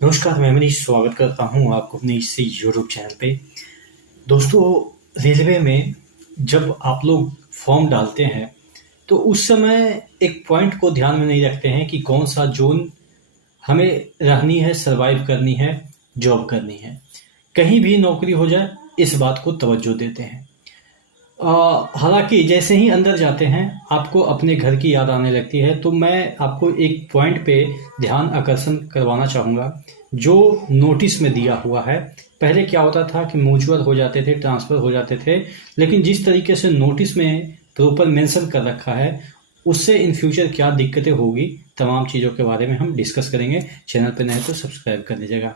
नमस्कार, मैं मनीष स्वागत करता हूं आपको अपने इस यूट्यूब चैनल पे। दोस्तों, रेलवे में जब आप लोग फॉर्म डालते हैं तो उस समय एक पॉइंट को ध्यान में नहीं रखते हैं कि कौन सा जोन हमें रहनी है, सरवाइव करनी है, जॉब करनी है। कहीं भी नौकरी हो जाए, इस बात को तवज्जो देते हैं। हालांकि जैसे ही अंदर जाते हैं आपको अपने घर की याद आने लगती है। तो मैं आपको एक पॉइंट पे ध्यान आकर्षण करवाना चाहूँगा जो नोटिस में दिया हुआ है। पहले क्या होता था कि म्यूचुअल हो जाते थे, ट्रांसफ़र हो जाते थे, लेकिन जिस तरीके से नोटिस में प्रॉपर मेंशन कर रखा है उससे इन फ्यूचर क्या दिक्कतें होगी, तमाम चीज़ों के बारे में हम डिस्कस करेंगे। चैनल पर नए तो सब्सक्राइब कर लीजिएगा।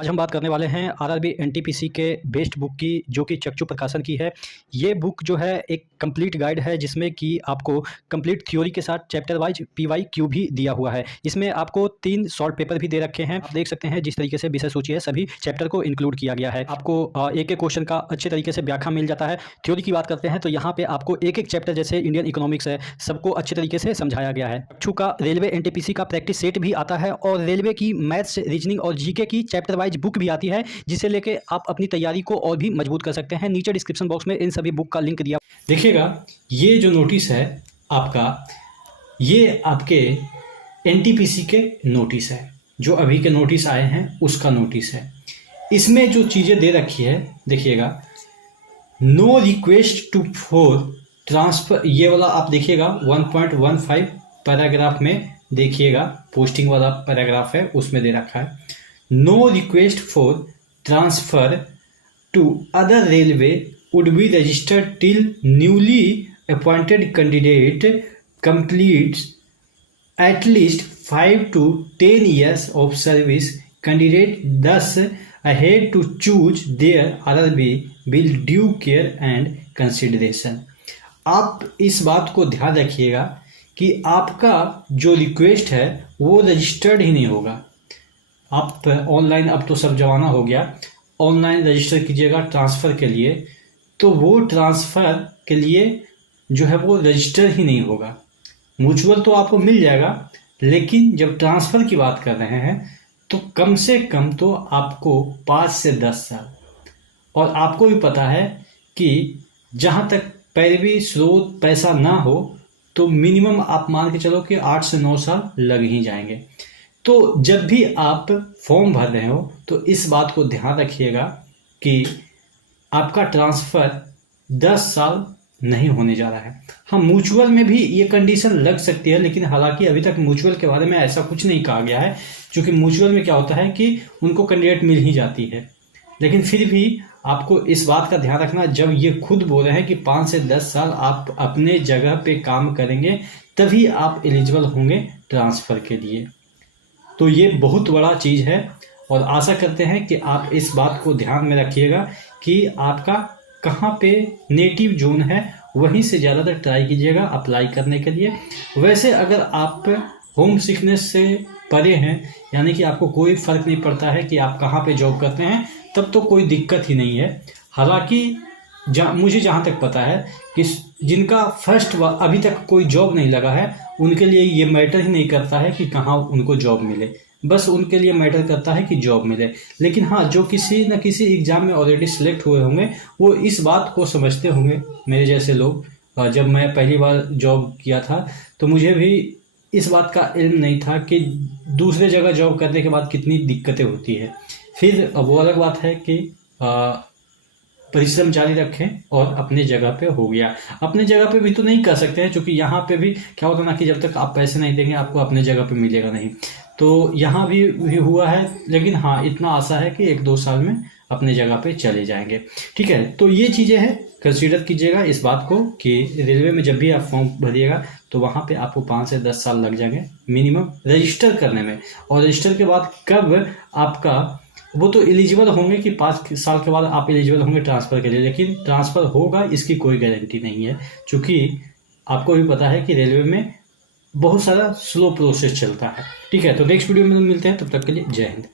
आज हम बात करने वाले हैं आरआरबी एनटीपीसी के बेस्ट बुक की, जो कि चक्षु प्रकाशन की है। ये बुक जो है एक कंप्लीट गाइड है जिसमें कि आपको कंप्लीट थ्योरी के साथ चैप्टर वाइज PYQ भी दिया हुआ है। इसमें आपको 3 शॉर्ट पेपर भी दे रखे हैं। आप देख सकते हैं जिस तरीके से विषय सूची है सभी चैप्टर को इंक्लूड किया गया है। आपको एक क्वेश्चन का अच्छे तरीके से व्याख्या मिल जाता है। थ्योरी की बात करते हैं तो यहाँ पे आपको एक चैप्टर जैसे इंडियन इकोनॉमिक्स है, सबको अच्छे तरीके से समझाया गया है। चक्षु का रेलवे एनटीपीसी का प्रैक्टिस सेट भी आता है और रेलवे की मैथ्स, रीजनिंग और जीके की चैप्टर वाइज बुक भी आती है, जिसे लेके आप अपनी तैयारी को और भी मजबूत कर सकते हैं। नीचे डिस्क्रिप्शन बॉक्स में इन सभी बुक का लिंक दिया। देखिएगा, ये जो नोटिस है आपका, ये आपके एनटीपीसी के नोटिस है। जो अभी के नोटिस आए हैं उसका नोटिस है। इसमें जो चीज़ें दे रखी है देखिएगा, no request to for transfer, ये वाला आप देखिएगा 1.15 पैराग्राफ में देखिएगा, पोस्टिंग वाला पैराग्राफ है उसमें दे रखा है, no request for transfer to other railway would be registered till newly appointed candidate completes at least 5 to 10 years of service. Candidate thus ahead to choose their RRB will due care and consideration. आप इस बात को ध्यान रखिएगा कि आपका जो request है वो रजिस्टर्ड ही नहीं होगा। आप ऑनलाइन, अब तो सब जमाना हो गया, ऑनलाइन रजिस्टर कीजिएगा ट्रांसफ़र के लिए, तो वो ट्रांसफ़र के लिए जो है वो रजिस्टर ही नहीं होगा। म्यूचुअल तो आपको मिल जाएगा, लेकिन जब ट्रांसफ़र की बात कर रहे हैं तो कम से कम तो आपको 5 से 10 साल, और आपको भी पता है कि जहाँ तक पैरवी स्रोत पैसा ना हो तो मिनिमम आप मान के चलो कि 8 से 9 साल लग ही जाएंगे। तो जब भी आप फॉर्म भर रहे हो तो इस बात को ध्यान रखिएगा कि आपका ट्रांसफ़र 10 साल नहीं होने जा रहा है। हाँ, म्यूचुअल में भी ये कंडीशन लग सकती है, लेकिन हालांकि अभी तक म्यूचुअल के बारे में ऐसा कुछ नहीं कहा गया है, क्योंकि म्यूचुअल में क्या होता है कि उनको कैंडिडेट मिल ही जाती है। लेकिन फिर भी आपको इस बात का ध्यान रखना, जब ये खुद बोल रहे हैं कि 5 से 10 साल आप अपने जगह पे काम करेंगे तभी आप एलिजिबल होंगे ट्रांसफ़र के लिए। तो ये बहुत बड़ा चीज़ है और आशा करते हैं कि आप इस बात को ध्यान में रखिएगा कि आपका कहाँ पे नेटिव जोन है, वहीं से ज़्यादातर ट्राई कीजिएगा अप्लाई करने के लिए। वैसे अगर आप होम सिकनेस से परे हैं, यानी कि आपको कोई फ़र्क नहीं पड़ता है कि आप कहाँ पे जॉब करते हैं, तब तो कोई दिक्कत ही नहीं है। हालांकि मुझे जहाँ तक पता है कि जिनका फर्स्ट अभी तक कोई जॉब नहीं लगा है, उनके लिए ये मैटर ही नहीं करता है कि कहाँ उनको जॉब मिले, बस उनके लिए मैटर करता है कि जॉब मिले। लेकिन हाँ, जो किसी न किसी एग्ज़ाम में ऑलरेडी सिलेक्ट हुए होंगे वो इस बात को समझते होंगे, मेरे जैसे लोग। जब मैं पहली बार जॉब किया था तो मुझे भी इस बात का इल्म नहीं था कि दूसरे जगह जॉब करने के बाद कितनी दिक्कतें होती है। फिर वो अलग बात है कि परिश्रम जारी रखें और अपने जगह पे हो गया। अपने जगह पे भी तो नहीं कर सकते हैं, क्योंकि यहाँ पे भी क्या होता है ना कि जब तक आप पैसे नहीं देंगे आपको अपने जगह पे मिलेगा नहीं। तो यहाँ भी हुआ है, लेकिन हाँ, इतना आशा है कि 1-2 साल में अपने जगह पे चले जाएंगे। ठीक है, तो ये चीज़ें हैं, कंसीडर कीजिएगा इस बात को कि रेलवे में जब भी आप फॉर्म भरिएगा तो वहाँ पे आपको 5 से 10 साल लग जाएंगे मिनिमम रजिस्टर करने में। और रजिस्टर के बाद कब आपका वो तो एलिजिबल होंगे कि 5 साल के बाद आप एलिजिबल होंगे ट्रांसफ़र के लिए, लेकिन ट्रांसफ़र होगा इसकी कोई गारंटी नहीं है, क्योंकि आपको भी पता है कि रेलवे में बहुत सारा स्लो प्रोसेस चलता है। ठीक है, तो नेक्स्ट वीडियो में मिलते हैं, तब तक के लिए जय हिंद।